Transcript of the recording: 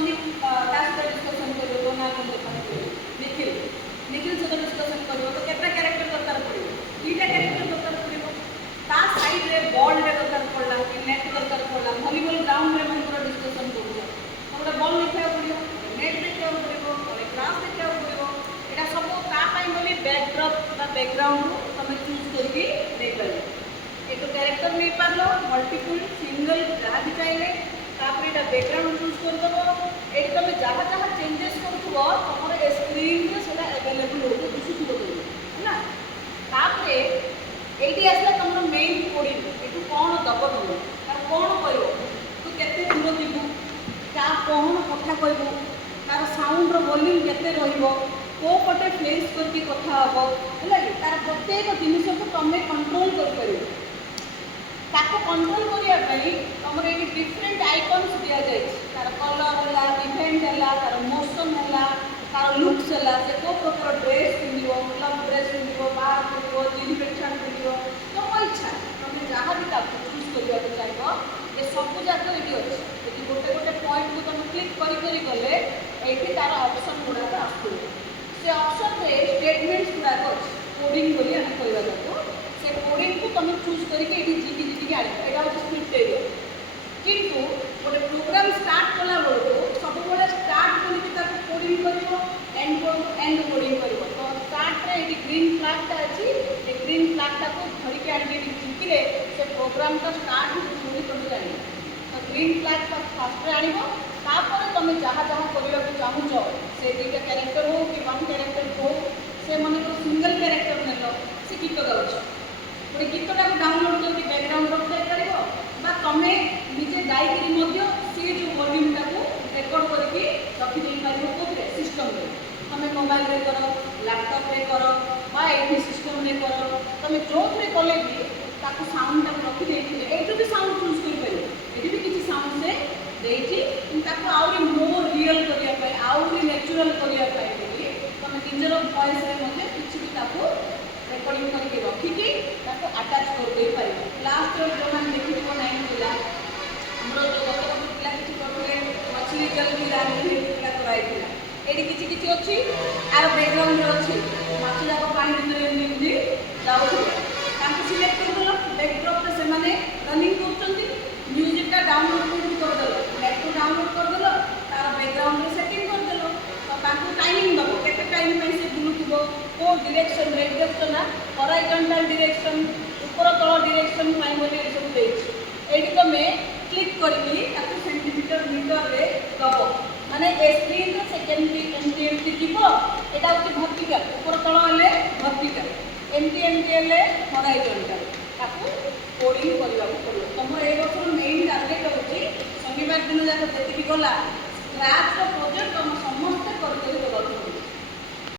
Sandeep discussion कर निखिल निखिल सहित discussion कर तो केटा क्यारेक्टर दरकार पड़ो दुईटा क्यारेक्टर दरकार पड़ो ता साइड रे बॉल रे दरकार पड़ला कि नेट दरकार पड़ला वॉलीबॉल ग्राउंड रे मन डिस्कसन कर गोटे बॉल देखा पड़ो नेट देखा पड़ो ग्रास देखा पड़ो यहाँ सब ताकि बैकड्रप बैकग्राउंड तुम चूज करके एक क्यारेक्टर नहीं पार मल्टीपल सिंगल जहाँ भी चाहिए यहाँ बैकग्राउंड चूज करदेव ये तुम जहाँ जहाँ चेंजेस कर तुम स्क्रीन से अवेलेबल हो दिशुव है तापर ये आसला तुम मेन कोडिंग ये कौन दब तुम तार कौन कह तू केते दूर जीवु क्या कौन कथा कहबू तार साउंड वॉल्यूम केते रहिबो को पटे फ्लेक्स करके कथा हम है तार प्रत्येक जिनिस को तुम कंट्रोल कर कंट्रोल करने तुम ये डिफरेंट आइकन्स दि जाए तार कलर है इवेंट है तार मोशन है तार लुक्स है से को प्रकार ड्रेस पिंधो क्लब ड्रेस पिंधो बाहर पिंधो जीन पेंट पिंधो तुम इच्छा तुम जहाँ भी चूज करने चाहिए ये सब जाक ये अच्छे गोटे गोटे पॉइंट को तुम क्लिक गले ये तार ऑप्शन गुड़ाक आस से ऑप्शन रे स्टेटमेंट्स गुड़ाक अच्छे कोडिंग बोली आम कहवा से कोडिंग को तुम चूज करके जीकी जीकी आने यहाँ हूँ स्क्रिप्ट एरिया किंतु गोटे प्रोग्राम स्टार्ट कला बेलू सब स्टार्ट करके कोडिंग कर एंड कोडिंग कर तो स्टार्ट रे ये ग्रीन फ्लैगटा अच्छी ये ग्रीन फ्लैगटा को धरिकी आने जिकिले से प्रोग्राम का स्टार्ट हो तुम जान तो ग्रीन फ्लैग फास्ट आपर तुम जहाँ जहाँ करने को चाहूँ से दुईटा क्यारेक्टर हो कि वन क्यारेक्टर हो से मन सिंगल क्यारेक्टर नेल से गीत गाँच गोटे गीतटा को डाउनलोड करके बैकग्राउंड रखिपार तुम निजे गायक सी जो वॉल्यूमटा को रेकर्ड करके रखिदे पार कौन सिस्टम तुम मोबाइल रे कर लैपटॉप रे कर ये सिस्टम रे कर तुम जो थे कले भी साउंड टाक रखिदे ये भी साउंड चूज कर ये भी किसी साउंड से आहरी मोर रियल करने आहरी नेचुरल करने तुम निजर वॉइस किसी भी रेकर्डिंग करके रखिकी आटाच कर लास्ट जो मैंने देखिए 9 पिला आमर जो गत वर्ष पिला किसी करते मछली जल भी पिला कराई ये किसी अच्छी आर बैकग्राउंड अच्छी माछ जाक पानी भितर जाऊे सिलेक्ट करदेल बैकड्रप से रनिंग कर म्यूजिकटा डाउनलोड करदेल नेट को डाउनलोड करदेल तार बैकग्राउंड सेटिंग करदेल तो टाइमिंग दब के टाइम से बुलूव को डायरेक्शन डायरेक्शन हॉरिजॉन्टल डायरेक्शन ऊपर तल डायरेक्शन सब ये तुम क्लिक करके सेंटीमीटर मीटर रे दब माने स्क्रीन से केमती एमती एमती जीव यहाँ हूँ वर्टिकल ऊपर तल हेल्ले वर्टिकल एमती एमती हेल्ले हॉरिजॉन्टल ताकू कोडिंग करने पड़ो तुम ए वर्ष मेन टार्गेट हूँ शनिवार दिन जाक जी गला स्क्रैच प्रोजेक्ट तुम समस्ते कर